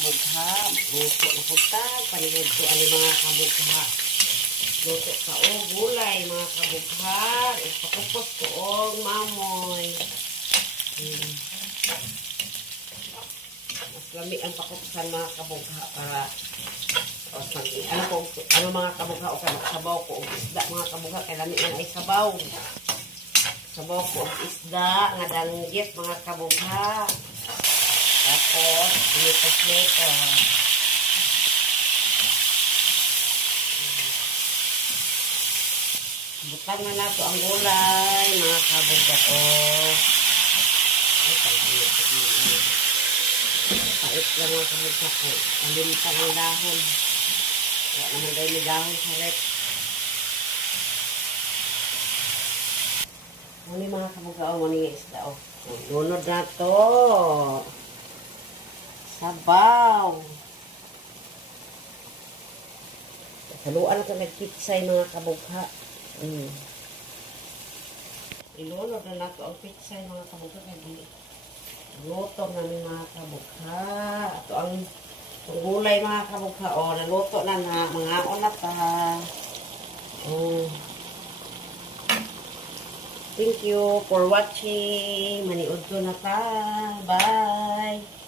kabugha. Luto na punta. Panigod ko ano mga kabugha. Luto ka o gulay mga kabugha. Ipakupos ko o mamoy. Mas lami ang pakupusan mga kabugha para ano mga kabugha o sabaw ko o isda mga kabugha. Kaya lami ang ay sabaw. Sabaw ko og isda nga danggit mga kabugha. Tapos initos-nito. Butang na nato ang gulay mga kabugha. Ay talaga ito. Pait lang mga kabugha ko. Alintang ang dahon. Kaya naman kayo may dahon sa rep. Muni mga kabugao, muni nga isda o. Lunod na to. Sabaw. Saluan ko nagpitsay mga kabugha. Ilunod na nato ang pitsay mga kabugha. Luto na ni mga kabugha. Ito ang gulay mga kabugha. O, naluto na na. Mga onat ha. Thank you for watching. Maniud ko na ta. Bye.